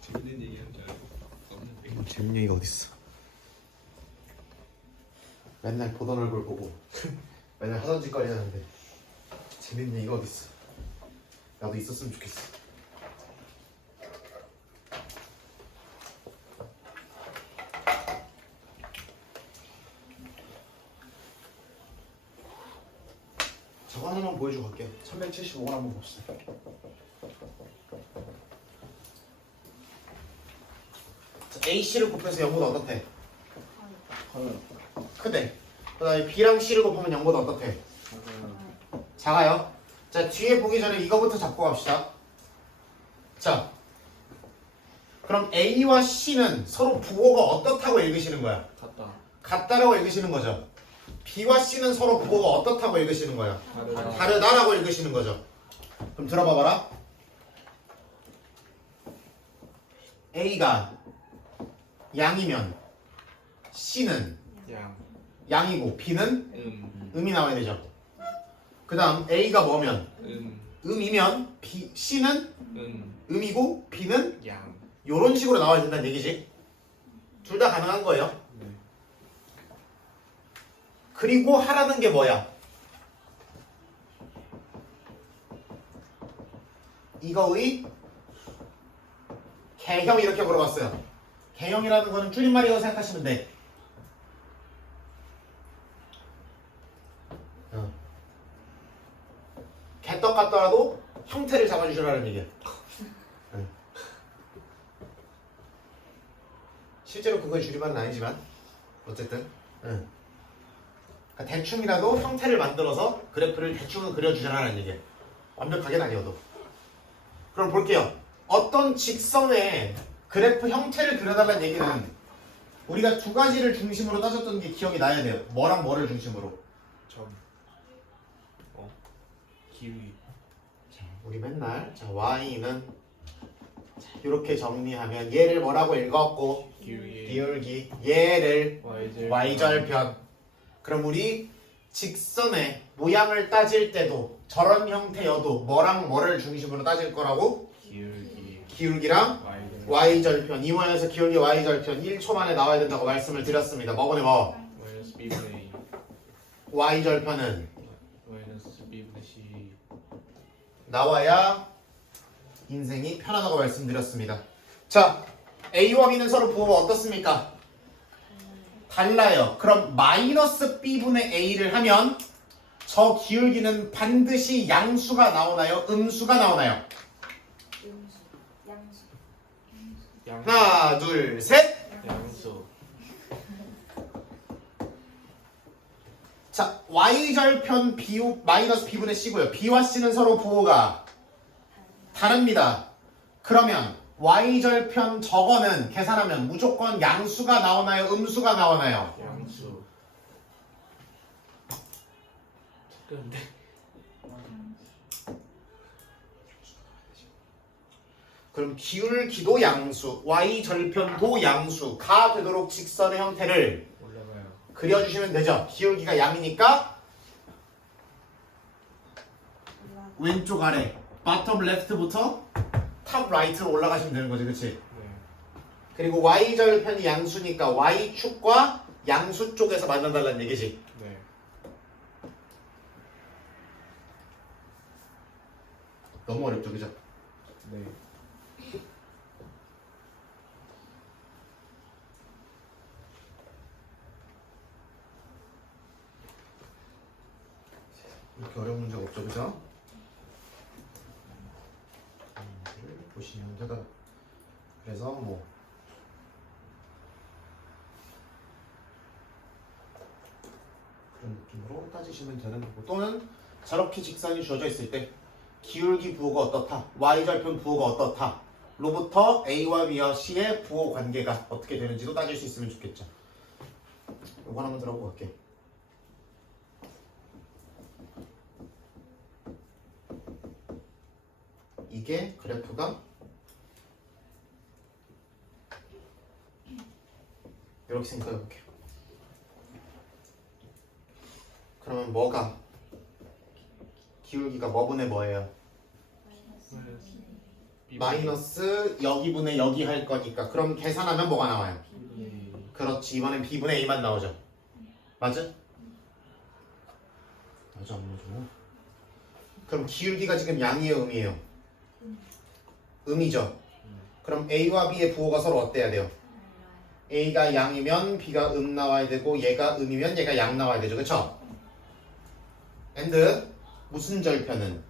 재밌는 얘기하는 줄 알고 없는데. 재밌는 얘기가 어딨어. 맨날 보던 얼굴 보고 맨날 하던 짓거리 하는데 재밌는 얘기가 어딨어. 나도 있었으면 좋겠어. 저거 하나만 보여주고 갈게요. 1175원 한번 봅시다. AC를 곱해서 0보다 어떻대? 크대. 그 다음에 B랑 C를 곱하면 0보다 어떻대? 작아요. 자, 뒤에 보기 전에 이거부터 잡고 갑시다. 자, 그럼 A와 C는 서로 부호가 어떻다고 읽으시는 거야? 같다. 같다라고 읽으시는 거죠. B와 C는 서로 부호가 어떻다고 읽으시는 거야? 다르다. 다르다라고 읽으시는 거죠. 그럼 들어봐 봐라. A가 양이면 C는 양. 양이고 B는 음. 음이 나와야 되죠. 그 다음 A가 뭐면 음. 음이면 C는 음이고 B는 양. 요런 식으로 나와야 된다는 얘기지. 둘 다 가능한 거예요. 네. 그리고 하라는 게 뭐야? 이거의 개형 이렇게 물어봤어요. 개형이라는 거는 줄임말이라고 생각하시면 돼. 개떡 같더라도 형태를 잡아주시라는 얘기야. 실제로 그거의 줄임말은 아니지만 어쨌든 그러니까 대충이라도 형태를 만들어서 그래프를 대충은 그려주자라는 얘기야. 완벽하게는 아니어도. 그럼 볼게요. 어떤 직선의 그래프 형태를 그려달라는 얘기는 우리가 두 가지를 중심으로 따졌던 게 기억이 나야 돼요. 뭐랑 뭐를 중심으로? 점. 기위. 자, 우리 맨날 자, y는 이렇게 정리하면 얘를 뭐라고 읽었고 기위. 기울기 얘를 y절. y절편. 그럼 우리 직선의 모양을 따질 때도 저런 형태여도 뭐랑 뭐를 중심으로 따질 거라고? 기울기. 기울기랑 y절. y절편. 이 모양에서 기울기 y절편 1초 만에 나와야 된다고 말씀을 드렸습니다. 뭐보네 뭐? 마이너스 b분의 a. y절편은 마이너스 b분의 c. 나와야 인생이 편하다고 말씀드렸습니다. 자, A와 B는 서로 부호가 어떻습니까? 달라요. 그럼 마이너스 B분의 A를 하면 저 기울기는 반드시 양수가 나오나요? 음수가 나오나요? 양수. 하나, 둘, 셋! 양수. 자, Y절편 마이너스 B분의 C고요. B와 C는 서로 부호가 다릅니다. 그러면 Y절편 저거는 계산하면 무조건 양수가 나오나요? 음수가 나오나요? 양수. 잠깐데. 그럼 기울기도 양수, Y절편도 양수가 되도록 직선의 형태를 올라가요. 그려주시면 되죠. 기울기가 양이니까 왼쪽 아래 바텀 레프트부터 탑 라이트로 올라가시면 되는 거지, 그치? 네. 그리고 Y절편이 양수니까 Y축과 양수 쪽에서 만나달라는 얘기지. 네. 너무 어렵죠, 그죠? 네. 이렇게 어려운 문제가 없죠, 그죠? 보시면 되다. 그래서 뭐 그런 느낌으로 따지시면 되는 거고, 또는 저렇게 직선이 주어져 있을 때 기울기 부호가 어떻다, y절편 부호가 어떻다 로부터 a와 b와 c의 부호 관계가 어떻게 되는지도 따질 수 있으면 좋겠죠. 이거 하나만 들어보고 갈게요. 이게 그래프가 이렇게 생각해 볼게요. 그러면 뭐가 기울기가 뭐분의 뭐예요? 마이너스 마이너스 여기분의 여기 할 거니까 그럼 계산하면 뭐가 나와요? B분의 그렇지 이번엔 B분의 A만 나오죠. 맞아? 맞아 안 맞아? 그럼 기울기가 지금 양이에요 음이에요? 음이죠. 그럼 A와 B의 부호가 서로 어때야 돼요? A가 양이면 B가 음 나와야 되고 얘가 음이면 얘가 양 나와야 되죠. 그쵸? and 무슨 절편은?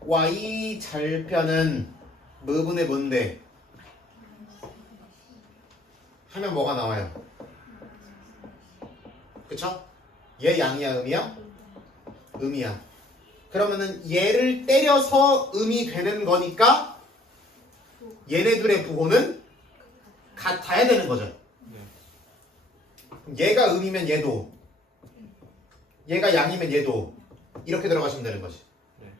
Y 절편은 뭐분의 뭔데? 하면 뭐가 나와요? 그쵸? 얘 양이야 음이야? 음이야. 그러면은 얘를 때려서 음이 되는 거니까 얘네들의 부호는 같아야 되는 거죠. 네. 얘가 음이면 얘도 얘가 양이면 얘도 이렇게 들어가시면 되는 거지. 네.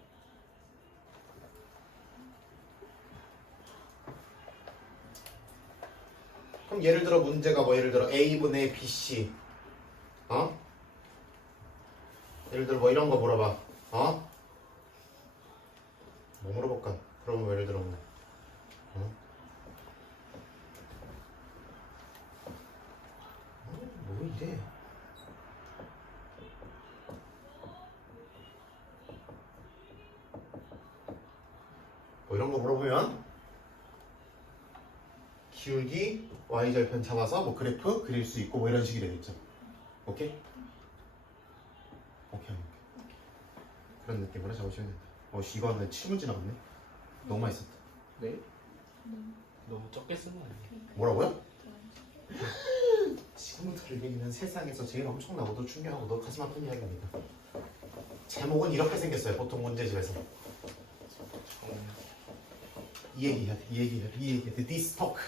그럼 예를 들어 문제가 뭐 예를 들어 A분의 BC 예를 들어 뭐 이런 거 물어봐. 뭐 물어볼까? 그러면 예를 들어 뭐 이래? 뭐 이런 거 물어보면 기울기 y절편 잡아서 뭐 그래프 그릴 수 있고 뭐 이런 식이 되겠죠. 오케이? 오케이. 그런 느낌으로 잡으시면 된다. 이거는 7문 나갔네. 너무 많이 썼다. 네? 너무 적게 쓴 거 아니에요? 뭐라고요? 지금부터 읽으면 세상에서 제일 엄청나고도 중요하고도 가슴 아픈 이야기입니다. 제목은 이렇게 생겼어요. 보통 문제집에서. 이 얘기해야 돼. 이 얘기해야 돼. This talk.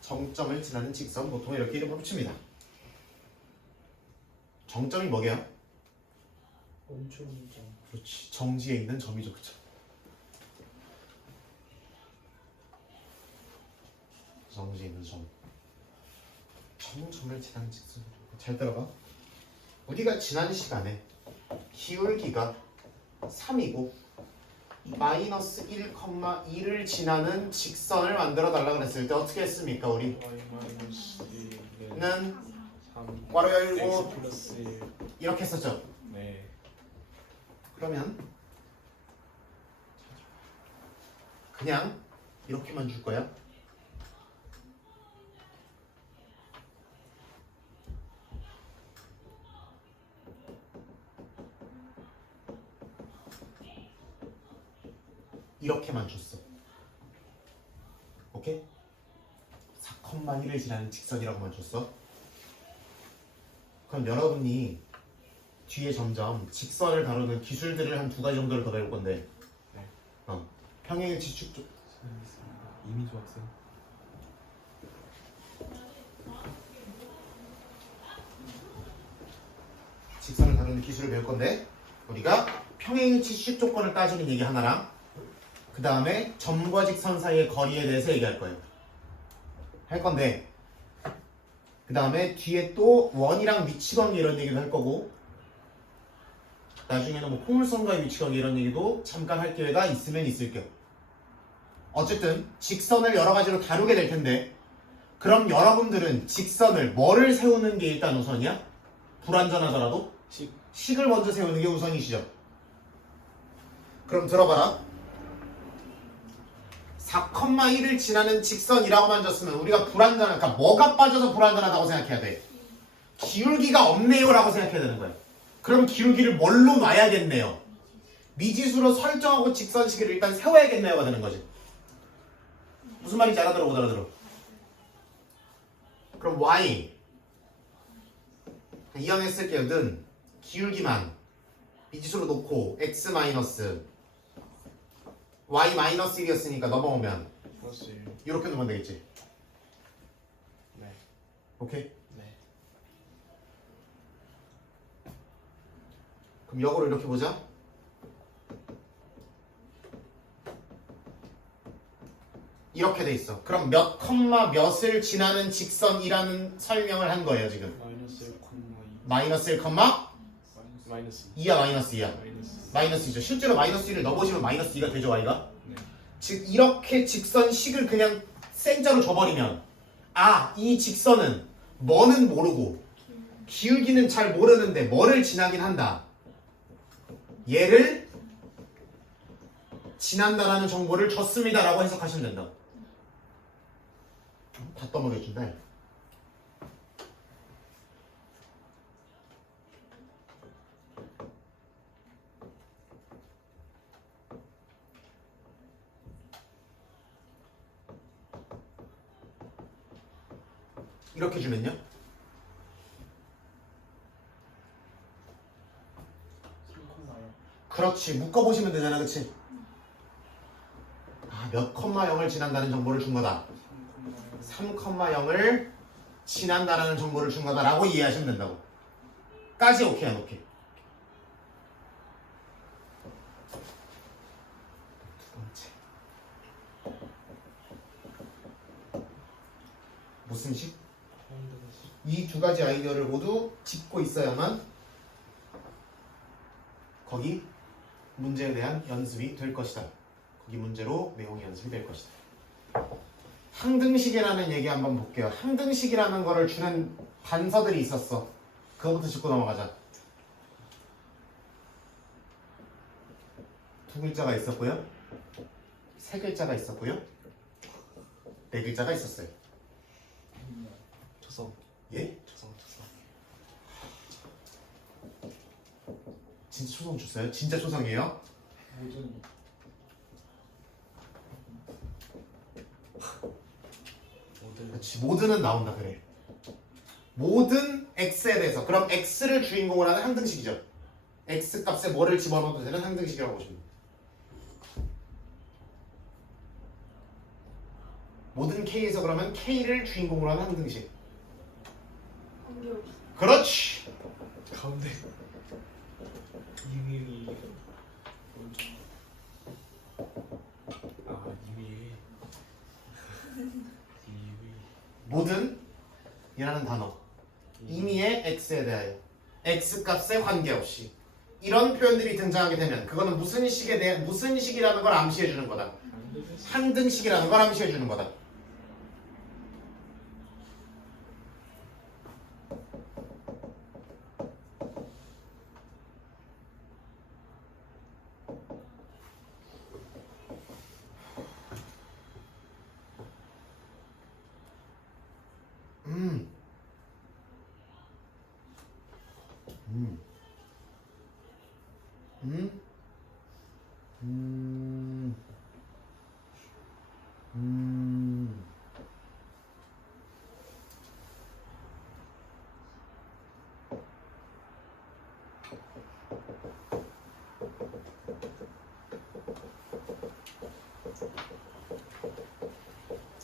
정점을 지나는 직선 보통 이렇게 이름을 붙입니다. 정점이 뭐게요? 멈춤점. 그렇지. 정지에 있는 점이죠. 그쵸? 정지에 있는 점. 정점을 지나는 직선. 잘 들어봐. 우리가 지난 시간에 기울기가 3이고 마이너스 1,2를 지나는 직선을 만들어 달라고 했을 때 어떻게 했습니까? 우리? 는 괄호 열고 X 플러스 1. 이렇게 했었죠. 네. 그러면 그냥 이렇게만 줄 거야. 이렇게만 줬어. 오케이? 4,1을 지나는 직선이라고만 줬어. 그럼 여러분이 뒤에 점점 직선을 다루는 기술들을 한 2가지 정도를 더 배울 건데 네. 평행일치 축 이민주 학생. 직선을 다루는 기술을 배울 건데 우리가 평행일치식 조건을 따지는 얘기 하나랑 그 다음에 점과 직선 사이의 거리에 대해서 얘기할 거예요. 할 건데 그 다음에 뒤에 또 원이랑 위치관계 이런 얘기도 할 거고 나중에는 뭐 포물선과의 위치관계 이런 얘기도 잠깐 할 기회가 있으면 있을게요. 어쨌든 직선을 여러 가지로 다루게 될 텐데 그럼 여러분들은 직선을 뭐를 세우는 게 일단 우선이야? 불완전하더라도? 식을 먼저 세우는 게 우선이시죠. 그럼 들어봐라. 4,1을 지나는 직선이라고만 줬으면 우리가 불완전한, 그러니까 뭐가 빠져서 불완전하다고 생각해야 돼? 기울기가 없네요 라고 생각해야 되는 거야. 그럼 기울기를 뭘로 놔야겠네요? 미지수로 설정하고 직선 시계를 일단 세워야겠네요가 되는 거지. 무슨 말인지 알아들어 못 알아들어? 그럼 y 이항했을게요. 는 기울기만 미지수로 놓고 x 마이너스 y 마이너스 1이었으니까 넘어오면 플러스 1. 이렇게 놓으면 되겠지. 네. 오케이? 네. 그럼 역으로 이렇게 보자. 이렇게 돼 있어. 그럼 몇 컴마 몇을 지나는 직선이라는 설명을 한 거예요 지금. 마이너스 1,2. 마이너스 1 컴마 마이너스 2야 마이너스 2야? 마이너스. 마이너스 2죠. 실제로 마이너스 2를 넣어보시면 마이너스 2가 되죠 y가? 네. 즉 이렇게 직선식을 그냥 생자로 줘버리면 이 직선은 뭐는 모르고 기울기는 잘 모르는데 뭐를 지나긴 한다. 얘를 지난다라는 정보를 줬습니다 라고 해석하시면 된다. 다 떠먹여준다. 이렇게 주면요? 그렇지. 묶어보시면 되잖아. 그치? 몇 컴마 0을 지난다는 정보를 준 거다. 3,0을 지난다라는 정보를 준 거다라고 이해하시면 된다고. 까지 오케이 안 오케이? 두 번째. 무슨 식? 이 두 가지 아이디어를 모두 짚고 있어야만 거기 문제에 대한 연습이 될 것이다. 거기 문제로 내용이 연습이 될 것이다. 항등식이라는 얘기 한번 볼게요. 항등식이라는 거를 주는 단서들이 있었어. 그거부터 짚고 넘어가자. 두 글자가 있었고요. 세 글자가 있었고요. 네 글자가 있었어요. 초성. 예? 초성. 진짜 초성 줬어요? 진짜 초성이에요? 모든. 그렇지. 모든은 나온다 그래. 모든 x에 대해서. 그럼 x를 주인공으로 하는 항등식이죠. x 값에 뭐를 집어넣어도 되는 항등식이라고 보시면 돼요. 모든 k에서 그러면 k를 주인공으로 하는 항등식. 그렇지. 가운데. 이미. 모든 이라는 단어. 임의의 x에 대하여. x 값에 관계없이. 이런 표현들이 등장하게 되면 그거는 무슨 식에 대해 무슨 식이라는 걸 암시해 주는 거다. 항등식이라는 걸 암시해 주는 거다.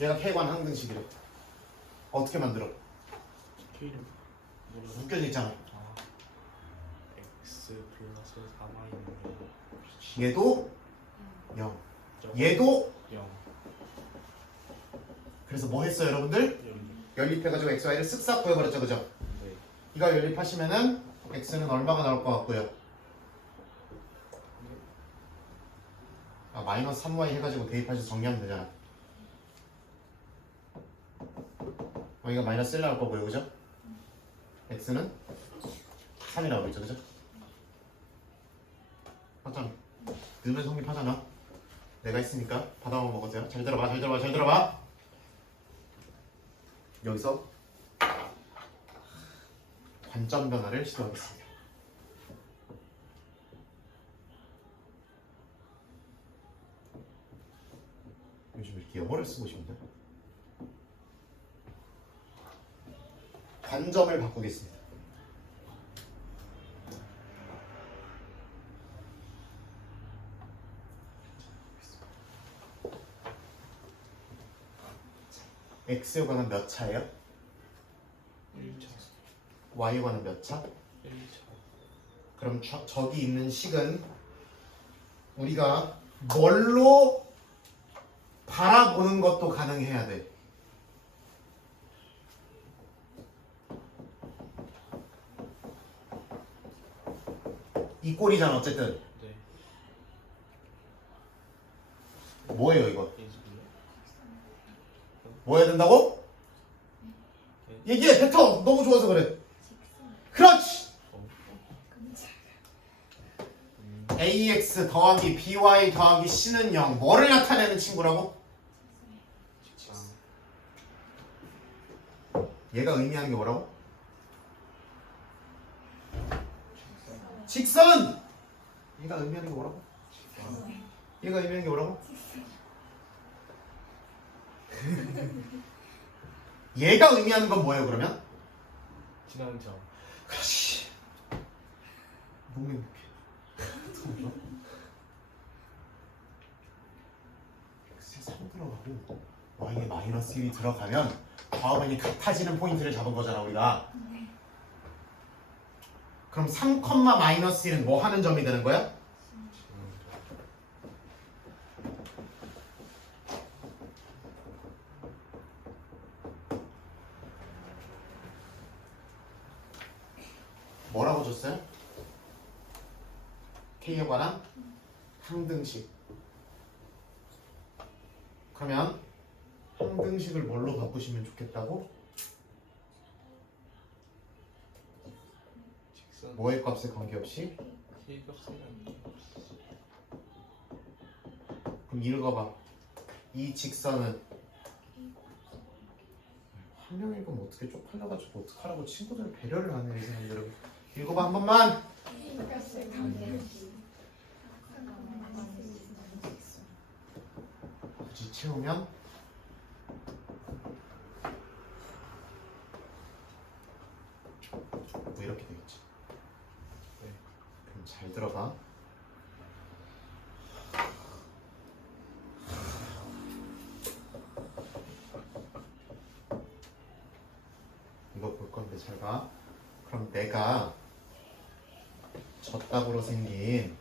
얘가 K관 항등식이래. 어떻게 만들어? K를 묶여져 있잖아. x 플러스 4마이너스 얘도 0. 얘도 0. 그래서 뭐 했어요 여러분들? 연립해가지고 x, y를 쓱싹 구해버렸죠. 그죠? 네. 이거 연립하시면은 x는 얼마가 나올 것 같고요? 마이너스 3y 해가지고 대입하셔서 정리하면 되잖아. 이거 마이너스 1 나올 거고요. 그죠? x는 3이 나오겠죠. 그죠? 맞잖아. 넣으면 성립하잖아. 내가 있으니까 받아만 먹으세요. 잘 들어봐. 잘 들어봐. 잘 들어봐. 여기서 관점 변화를 시도하겠습니다. 요즘 이렇게 영어를 쓰고 싶은데 관점을 바꾸겠습니다. x에 관한 몇 차예요? 1차. y에 관한 몇 차? 1차. 그럼 저기 있는 식은 우리가 뭘로 바라보는 것도 가능해야 돼. 이 꼴이잖아 어쨌든. 네. 뭐예요 이거? 예지고요. 뭐 해야 된다고? 얘기해 벡터 너무 좋아서 그래. 그렇지. ax 더하기 by 더하기 c는 0 뭐를 나타내는 친구라고? 직선. 얘가 의미하는 게 뭐라고? 직선! 얘가 의미하는 게 뭐라고? 얘가 의미하는 게 뭐라고? 얘가 의미하는 건 뭐예요 그러면? 지나는 점. 그렇지. 너무 행복해. x에 3 들어가고 y에 마이너스 1이 들어가면 좌우변이 같아지는 포인트를 잡은 거잖아 우리가. 그럼 3, 마이너스 1은 뭐 하는 점이 되는 거야? 지나는 점. 뭐라고 줬어요? K에 관한 항등식. 그러면 항등식을 뭘로 바꾸시면 좋겠다고? 직선. 뭐의 값에 관계없이? K 값이랑 그럼 읽어봐. 이 직선은 한 명 읽으면 어떻게 쪽팔려가지고 어떡하라고 친구들 배려를 하네 이 사람들은. 읽어봐 한 번만. 굳이 채우면 뭐 이렇게 되겠지. 네. 그럼 잘 들어봐. 이거 볼 건데 잘 봐. 그럼 내가 젖답으로 생긴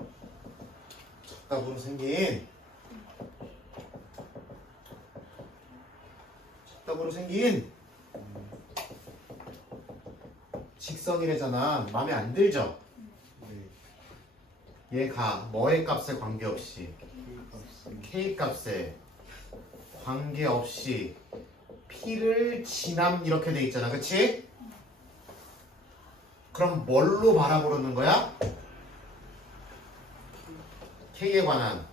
직선이래잖아. 마음에 안 들죠? 네. 얘가 뭐의 값에 관계없이 K 값은 K 값에 관계없이 P를 지남 이렇게 돼 있잖아. 그치? 그럼 뭘로 바라보는 거야? K에 관한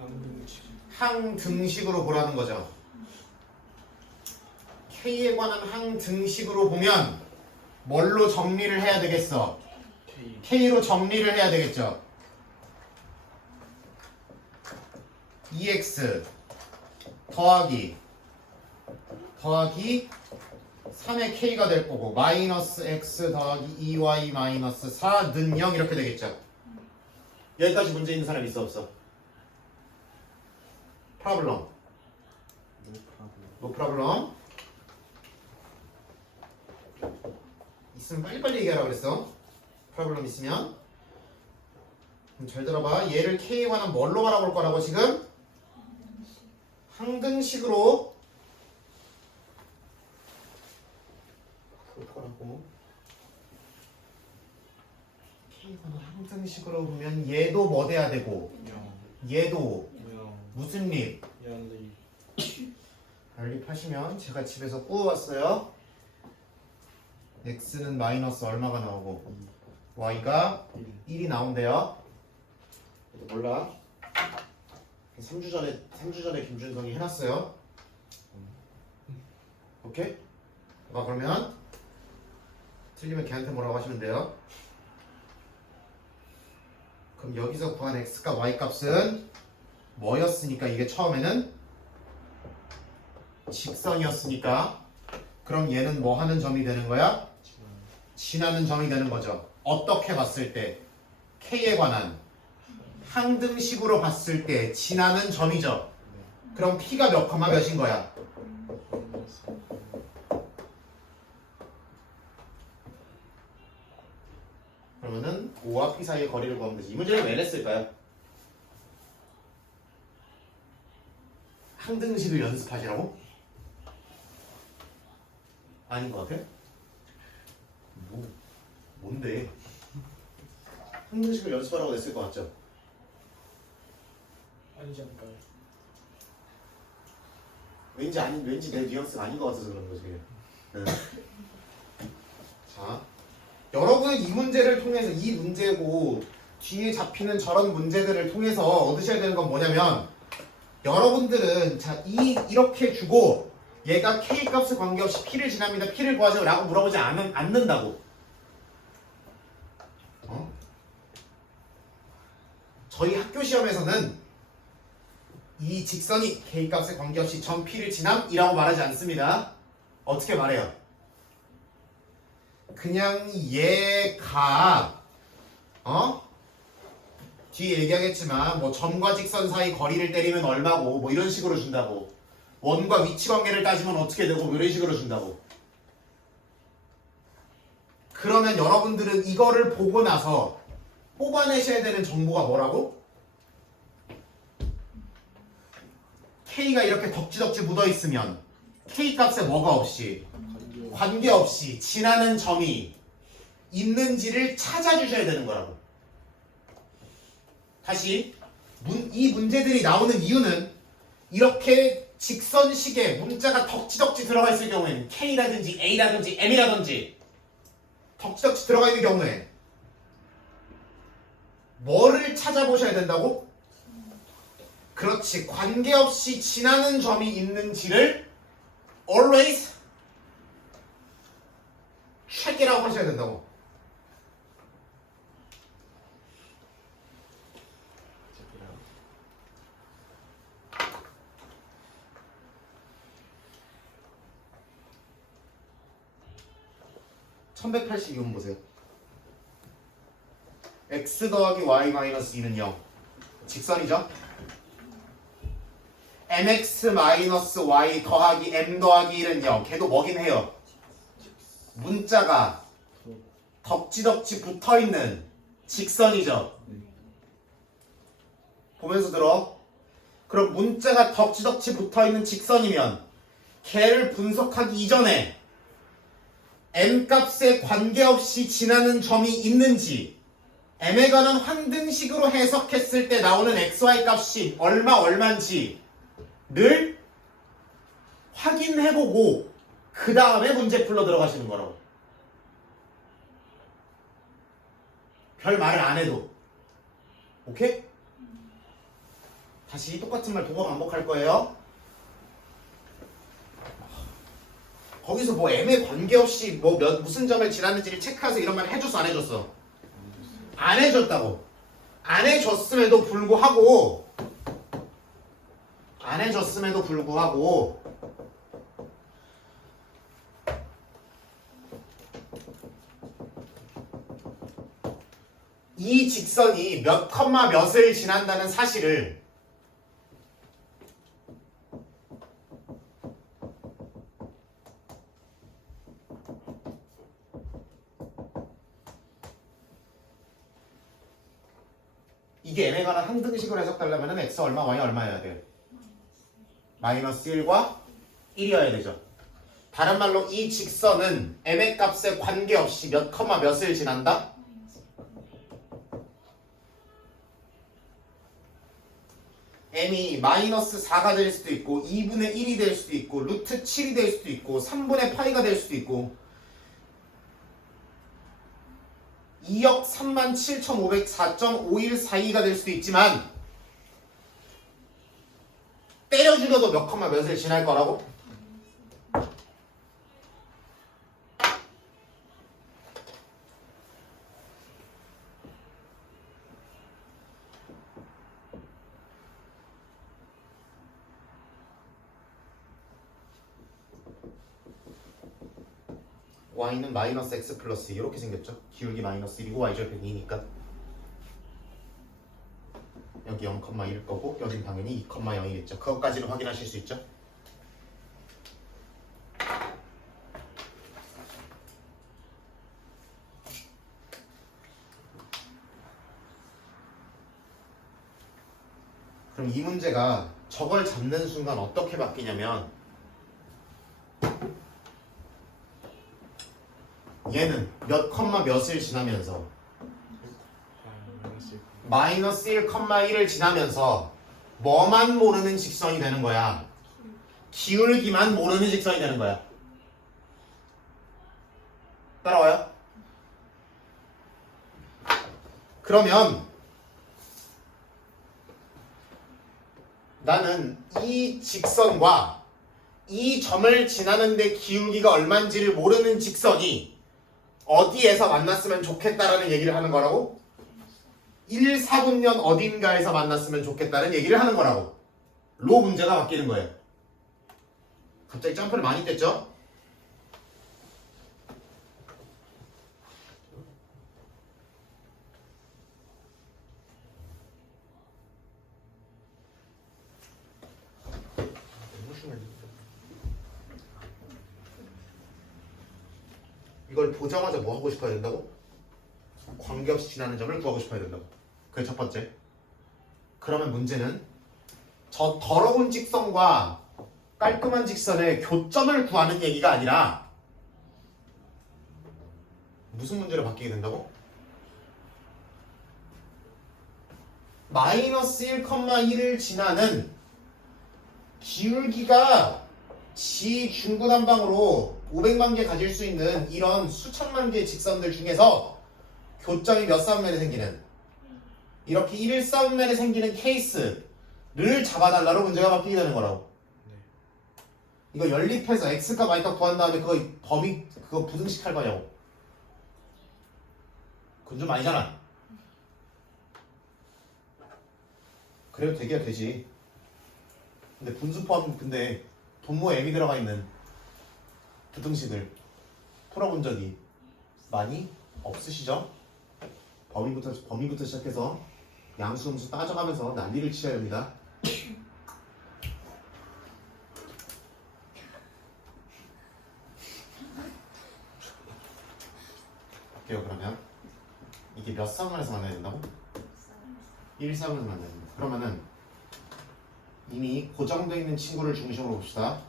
항등식. 항등식으로 보라는 거죠. K에 관한 항등식으로 보면 뭘로 정리를 해야 되겠어? K. K로 정리를 해야 되겠죠. EX 더하기 3의 K가 될 거고 마이너스 X 더하기 2Y 마이너스 4는 0 이렇게 되겠죠. 여기까지 문제 있는 사람 있어 없어? 프로블럼. 노 프로블럼. 있으면 빨리빨리 얘기하라 그랬어. 프로블럼 있으면. 그럼 잘 들어봐. 얘를 K에 관한 뭘로 바라볼 거라고 지금? 항등식으로 볼 거라고. K에 관한 항등식으로 보면 얘도 뭐 돼야 되고 영. 얘도 영. 무슨 립? 연리. 연립하시면 제가 집에서 구워왔어요. x는 마이너스 얼마가 나오고 y가 1이 나온대요. 몰라. 3주 전에 김준성이 해놨어요. 오케이? 그러면 틀리면 걔한테 뭐라고 하시면 돼요. 그럼 여기서 구한 x과 y 값은 뭐였으니까 이게 처음에는 직선이었으니까 그럼 얘는 뭐 하는 점이 되는 거야? 지나는 점이 되는 거죠. 어떻게 봤을 때 K에 관한 항등식으로 봤을 때 지나는 점이죠. 그럼 P가 몇 컴마 몇인 거야? 그러면은 O와 P 사이의 거리를 구하면 되지. 이 문제는 왜 냈을까요? 항등식을 연습하시라고? 아닌 것 같아? 뭔데? 항등식을 연습하라고 냈을 것 같죠? 아니지 않을까요? 왠지 내 뉘앙스가 아닌 것 같아서 그런 거지. 네. 자, 여러분은 이 문제를 통해서 이 문제고 뒤에 잡히는 저런 문제들을 통해서 얻으셔야 되는 건 뭐냐면 여러분들은 자, 이렇게 주고 얘가 K 값에 관계없이 P를 지납니다. P를 구하죠 라고 물어보지 않는다고. 저희 학교 시험에서는 이 직선이 K 값에 관계없이 점 P를 지남이라고 말하지 않습니다. 어떻게 말해요? 그냥 얘가 뒤에 얘기하겠지만 뭐 점과 직선 사이 거리를 때리면 얼마고 뭐 이런 식으로 준다고. 원과 위치 관계를 따지면 어떻게 되고 뭐 이런 식으로 준다고. 그러면 여러분들은 이거를 보고 나서 뽑아내셔야 되는 정보가 뭐라고? K가 이렇게 덕지덕지 묻어있으면 K 값에 뭐가 없이 관계없이 지나는 점이 있는지를 찾아주셔야 되는 거라고. 다시 이 문제들이 나오는 이유는 이렇게 직선식에 문자가 덕지덕지 들어가 있을 경우에는 K라든지 A라든지 M이라든지 덕지덕지 들어가 있는 경우에 뭐를 찾아보셔야 된다고? 그렇지. 관계없이 지나는 점이 있는지를 always check it out 하셔야 된다고. (1182번) 보세요. x 더하기 y 마이너스 2는 0. 직선이죠? mx 마이너스 y 더하기 m 더하기 1은 0. 걔도 뭐긴 해요. 문자가 덕지덕지 붙어있는 직선이죠. 보면서 들어. 그럼 문자가 덕지덕지 붙어있는 직선이면 걔를 분석하기 이전에 m값에 관계없이 지나는 점이 있는지 m에 관한 항등식으로 해석했을 때 나오는 xy 값이 얼마인지를 확인해보고 그 다음에 문제 풀러 들어가시는 거라고. 별 말을 안 해도. 오케이? 다시 똑같은 말 두 번 반복할 거예요. 거기서 뭐 m에 관계없이 뭐 무슨 점을 지났는지를 체크해서 이런 말 해줬어 안 해줬어? 안 해줬다고. 안 해줬음에도 불구하고 이 직선이 몇 컴마 몇을 지난다는 사실을 이게 m에 관한 항등식으로 해석되려면 x 얼마, y 얼마여야 돼요? 마이너스 1과 1이어야 되죠. 다른 말로 이 직선은 m의 값에 관계없이 몇 컴마 몇을 지난다? m이 마이너스 4가 될 수도 있고 2분의 1이 될 수도 있고 루트 7이 될 수도 있고 3분의 파이가 될 수도 있고 2억 37,504.5142가 될 수도 있지만 때려 죽여도 몇 컴마 몇을 지날 거라고? y는 마이너스 x 플러스 이렇게 생겼죠? 기울기 마이너스 1이고 y절편 2니까 여기 0,1일 거고 여긴 당연히 2,0이겠죠. 그것까지는 확인하실 수 있죠? 그럼 이 문제가 저걸 잡는 순간 어떻게 바뀌냐면 얘는 몇 컴마 몇을 지나면서 마이너스 1,1을 지나면서 뭐만 모르는 직선이 되는 거야? 기울기만 모르는 직선이 되는 거야. 따라와요? 그러면 나는 이 직선과 이 점을 지나는데 기울기가 얼마인지를 모르는 직선이 어디에서 만났으면 좋겠다라는 얘기를 하는 거라고? 1, 4분면 어딘가에서 만났으면 좋겠다는 얘기를 하는 거라고. 로 문제가 바뀌는 거예요. 갑자기 점프를 많이 뗐죠? 이걸 보자마자 뭐 하고 싶어야 된다고? 관계없이 지나는 점을 구하고 싶어야 된다고. 그게 첫 번째. 그러면 문제는 저 더러운 직선과 깔끔한 직선의 교점을 구하는 얘기가 아니라 무슨 문제로 바뀌게 된다고? 마이너스 1,1을 지나는 기울기가 지 중구난방으로 500만 개 가질 수 있는 이런 수천만 개의 직선들 중에서 교점이 몇 사분면에 생기는 이렇게 1사분면에 생기는 케이스를 잡아달라로 문제가 바뀌게 되는 거라고. 이거 연립해서 x값 y값 구한 다음에 그거 범위 그거 부등식 할 거냐고. 그건 좀 아니잖아. 그래도 되기야 되지. 근데 분수 포함 근데 분모에 m이 들어가 있는 부등식을 풀어본 적이 많이 없으시죠? 범위부터 시작해서 양수 음수 따져가면서 난리를 치셔야 됩니다. 볼게요. 그러면 이게 몇 사분면에서 만나야 된다고? 1사분면에서 만나야 된다. 그러면은 이미 고정되어 있는 친구를 중심으로 봅시다.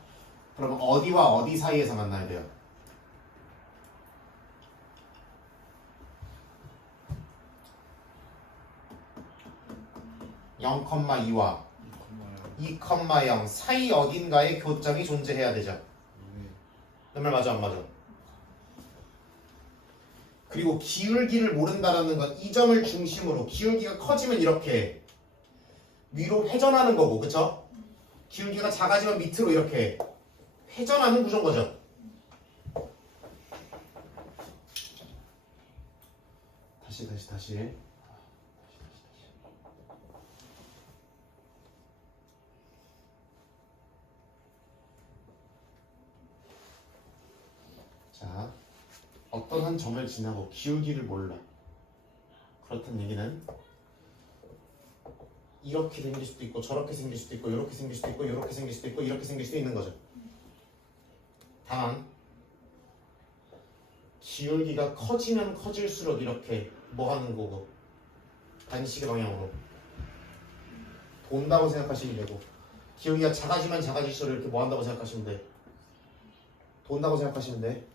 그러면 어디와 어디 사이에서 만나야 돼요? 0,2와 2,0 사이 어딘가에 교점이 존재해야 되죠. 내 말 맞아 안 맞아? 그리고 기울기를 모른다라는 건 이 점을 중심으로 기울기가 커지면 이렇게 위로 회전하는 거고, 그쵸? 기울기가 작아지면 밑으로 이렇게 회전하는 구조인 거죠. 다시. 자, 어떤 한 점을 지나고 기울기를 몰라. 그렇다는 얘기는 이렇게 생길 수도 있고 저렇게 생길 수도 있고 이렇게 생길 수도 있고 이렇게 생길 수도 있고 이렇게 생길 수도 있는 거죠. 다만 기울기가 커지면 커질수록 이렇게 뭐 하는 거고 반시계 방향으로 돈다고 생각하시면 되고, 기울기가 작아지면 작아질수록 이렇게 뭐 한다고 생각하시면 돼. 돈다고 생각하시면 돼.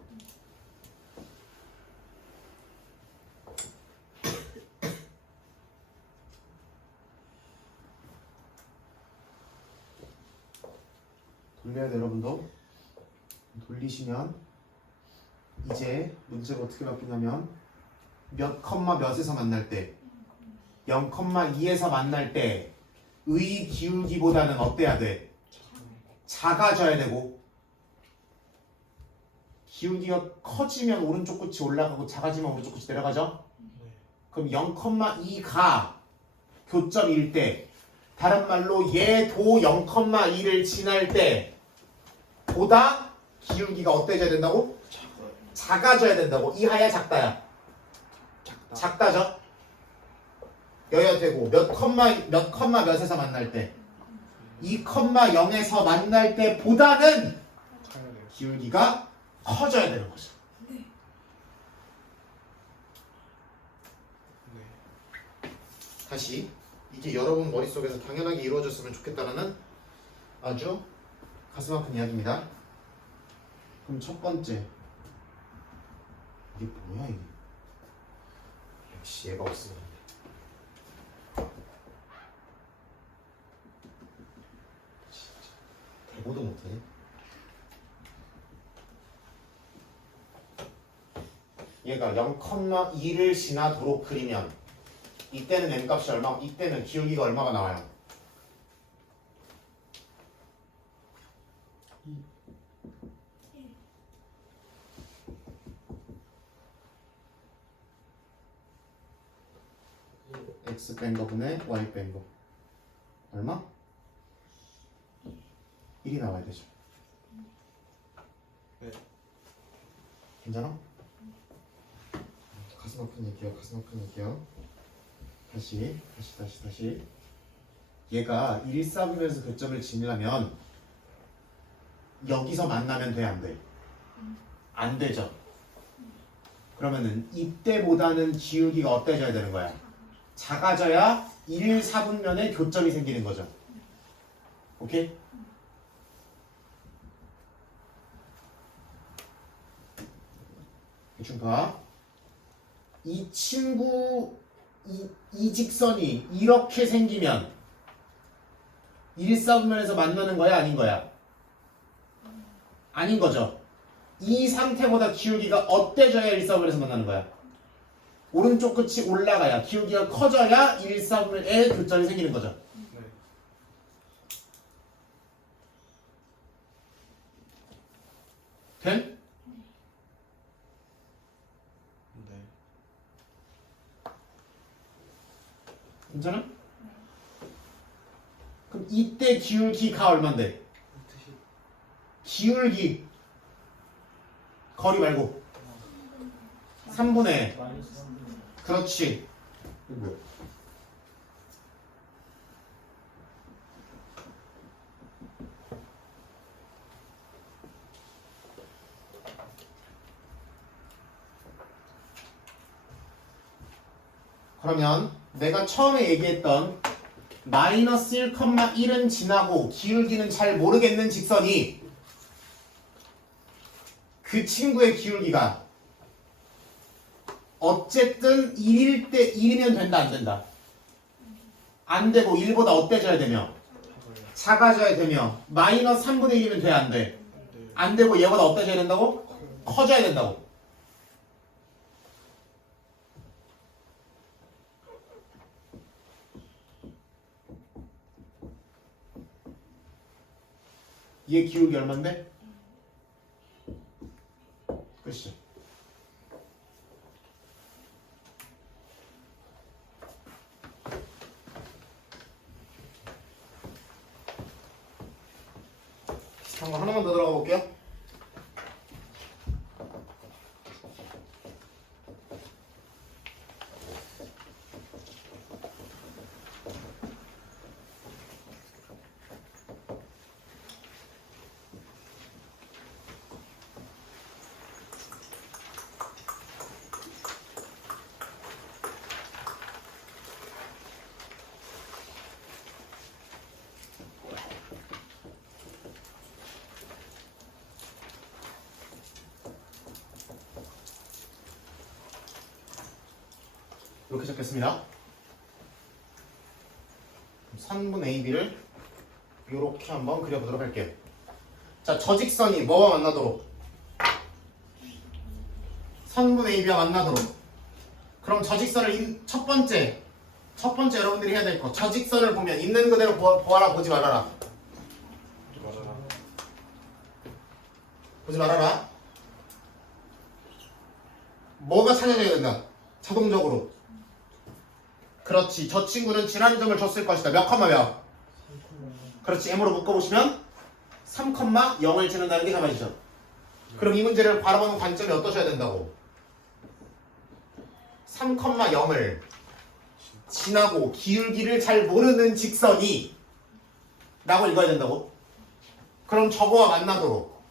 돌려야 돼 여러분도. 돌리시면 이제 문제가 어떻게 바뀌냐면 몇 컴마 몇에서 만날 때 0,2에서 만날 때 의 기울기보다는 어때야 돼? 작아져야 되고, 기울기가 커지면 오른쪽 끝이 올라가고 작아지면 오른쪽 끝이 내려가죠? 그럼 0,2가 교점일 때, 다른 말로 얘도 0,2를 지날 때 보다 기울기가 어때져야 된다고? 작아져야 된다고. 이하야 작다야? 작다죠? 여야 되고 몇 컴마 몇에서 만날 때 2,0에서 만날 때 보다는 기울기가 커져야 되는 거죠. 다시 이게 여러분 머릿속에서 당연하게 이루어졌으면 좋겠다는 아주 가슴 아픈 이야기입니다. 그럼 첫 번째, 이게 뭐야 이게? 역시 얘가 없으면 모두 못하니? 얘가 0,2를 지나도록 그리면 이때는 n값이 얼마? 이때는 기울기가 얼마가 나와요? x 뺀 거분의 y 뺀 거 얼마? 1이 나와야 되죠. 네. 괜찮아? 가슴 아픈 얘기야. 가슴 아픈 얘기야. 다시. 얘가 1,4분면에서 교점을 지으려면 여기서 만나면 돼, 안 돼? 안 되죠. 그러면은 이때보다는 기울기가 어때져야 되는 거야? 작아져야 1,4분면에 교점이 생기는 거죠. 오케이? 대충 봐. 이 친구 이 직선이 이렇게 생기면 1,4분면에서 만나는 거야, 아닌 거야? 아닌 거죠. 이 상태보다 기울기가 어때져야 1,4분면에서 만나는 거야? 오른쪽 끝이 올라가야 기울기가 커져야 1,4분면에 교점이 생기는 거죠. 네. 된? 네. 괜찮아? 그럼 이때 기울기가 얼만데? 뜻이 기울기 거리 말고 3분의 마이너스 3분의 그렇지. 이거 뭐야? 그러면 내가 처음에 얘기했던 마이너스 1,1은 지나고 기울기는 잘 모르겠는 직선이 그 친구의 기울기가 어쨌든 1일 때 1이면 된다, 안 된다? 안 되고 1보다 어때져야 되며? 작아져야 되며 마이너스 3분의 1이면 돼, 안 돼? 안 되고 얘보다 어때져야 된다고? 커져야 된다고. 얘 기울기 얼만데? 끝이야. 비슷한 거 하나만 더 들어가 볼게요. 이렇게 적겠습니다. 3분의 AB를 이렇게 한번 그려보도록 할게요. 자, 저 직선이 뭐와 만나도록? 3분의 AB와 만나도록. 그럼 저 직선을 첫 번째 여러분들이 해야 될 거. 저 직선을 보면 있는 그대로 보아라, 보지 말아라. 보지 말아라. 뭐가 찾아져야 된다? 자동적으로. 그렇지. 저 친구는 질환점을 줬을 것이다. 몇 컴마 몇? 그렇지. M으로 묶어보시면 3,0을 지른다는 게 답이죠. 그럼 이 문제를 바라보는 관점이 어떠셔야 된다고? 3,0을 지나고 기울기를 잘 모르는 직선이 라고 읽어야 된다고? 그럼 저거와 만나도록.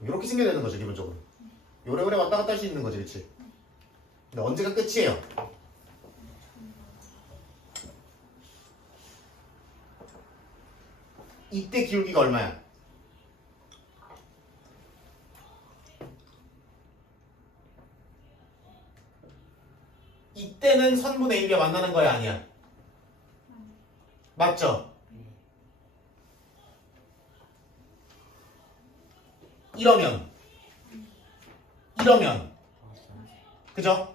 이렇게 생겨야 되는 거죠, 기본적으로. 오래오래 왔다 갔다 할 수 있는 거지, 그치? 근데 언제가 끝이에요? 이때 기울기가 얼마야? 이때는 선분의 1과 만나는 거야, 아니야? 맞죠? 이러면 그죠?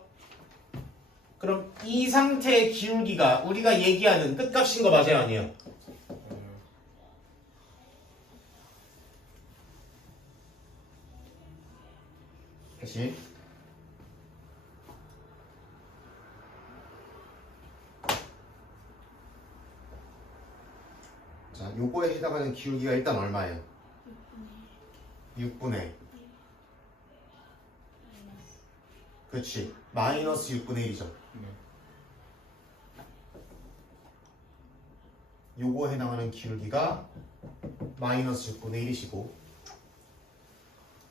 그럼 이 상태의 기울기가 우리가 얘기하는 끝값인 거 맞아요 아니에요? 다시 자 요거에 해당하는 기울기가 일단 얼마예요? 6분의 그렇지 마이너스 6분의 1이죠. 요거에 해당하는 기울기가 마이너스 6분의 1이시고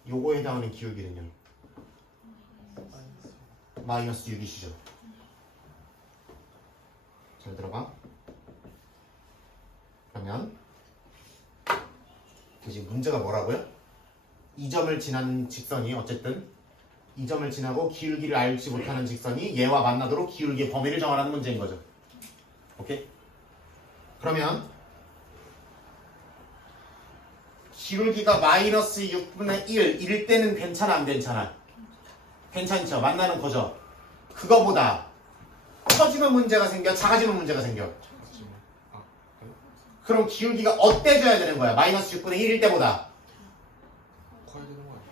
요거에 해당하는 기울기는요 마이너스 6이시죠. 잘 들어가. 그러면 지금 문제가 뭐라고요? 이 점을 지나는 직선이 어쨌든 이 점을 지나고 기울기를 알지 못하는 직선이 얘와 만나도록 기울기의 범위를 정하라는 문제인 거죠. 오케이? 그러면 기울기가 마이너스 6분의 1일 때는 괜찮아 안 괜찮아? 괜찮죠. 만나는 거죠. 그거보다 커지면 문제가 생겨 작아지면 문제가 생겨. 그럼 기울기가 어때져야 되는 거야? 마이너스 6분의 1일 때보다 커야 되는 거 아니야?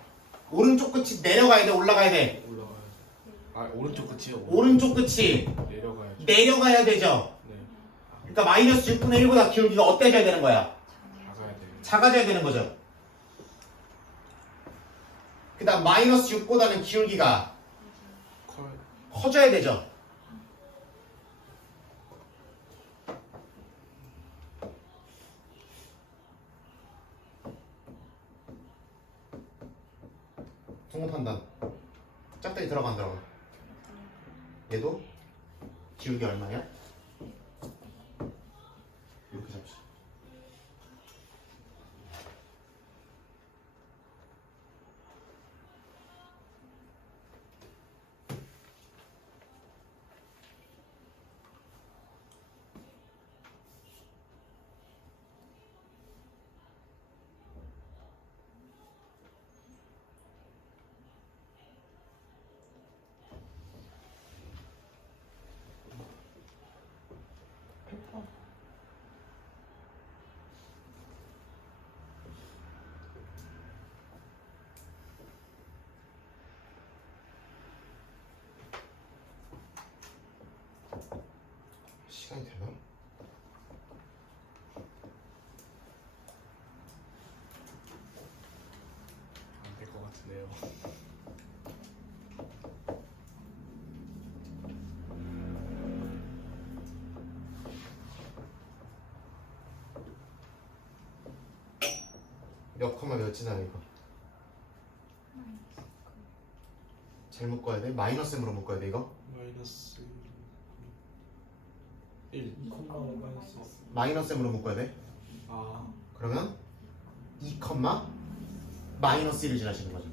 오른쪽 끝이 내려가야 돼 올라가야 돼? 올라가야 돼. 아 오른쪽 끝이요? 오른쪽 끝이 내려가야죠. 내려가야 되죠. 네. 그러니까 마이너스 6분의 1보다 기울기가 어때져야 되는 거야? 작아야 돼. 작아져야 되는 거죠. 그 다음 마이너스 6보다는 기울기가 커야 커져야 되죠. 통합 판단 짝대기 들어가 안 들어가? 얘도 기울기 얼마야? 이렇게 잡시다. 시간이 되나? 안 될 것 같은데요. 몇 컴마 몇이나 이거? 잘 묶어야 돼? 마이너스 M으로 묶어야 돼 이거? 마이너스 1. 마이너스. 마이너스 M으로 묶어야 돼? 아 그러면 2 컴마 마이너스 1을 지나시는 거죠.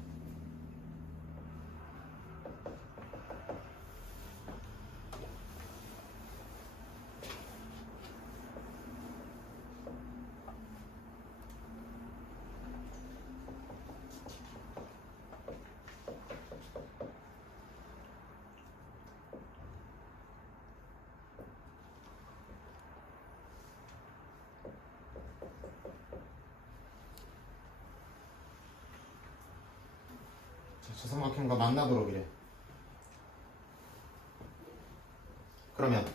저 삼각형과 만나도록 이래. 그러면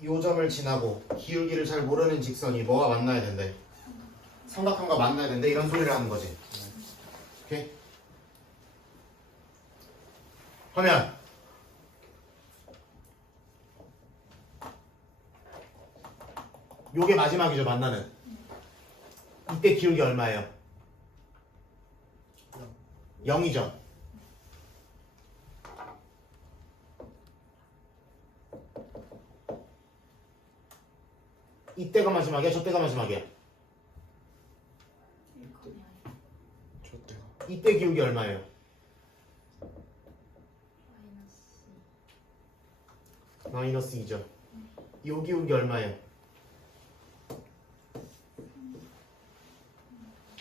이 점을 지나고 기울기를 잘 모르는 직선이 뭐와 만나야 된대? 삼각형과 만나야 된대. 이런 소리를 하는 거지. 오케이? 그러면 요게 마지막이죠. 만나는. 이때 기울기 얼마예요? 0이죠. 이때가 마지막이야? 저때가 마지막이야? 저때가 이때 기울기 얼마예요? 마이너스 2죠. 요 기울기 얼마예요?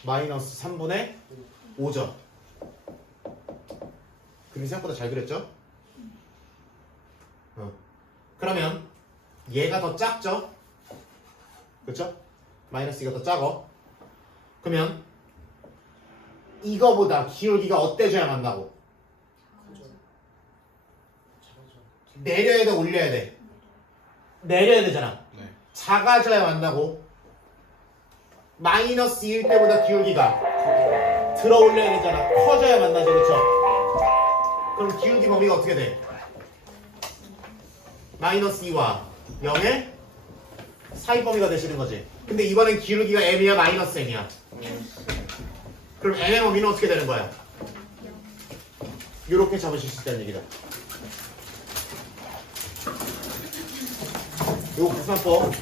마이너스 3분의 5죠. 그림이 생각보다 잘 그렸죠? 그러면 얘가 더 작죠? 그렇죠? 마이너스 2가 더 작어. 그러면 이거보다 기울기가 어때져야 만다고? 내려야 돼, 올려야 돼? 내려야 되잖아. 네. 작아져야 만다고. 마이너스 2일 때보다 기울기가 들어 올려야 되잖아. 커져야 만나죠, 그렇죠? 그럼 기울기 범위가 어떻게 돼? 마이너스 2와 0의 사이 범위가 되시는 거지. 근데 이번엔 기울기가 m이야, 마이너스 n이야? 그럼 n의 범위는 어떻게 되는 거야? 이렇게 잡으실 수 있다는 얘기다. 요거 계산법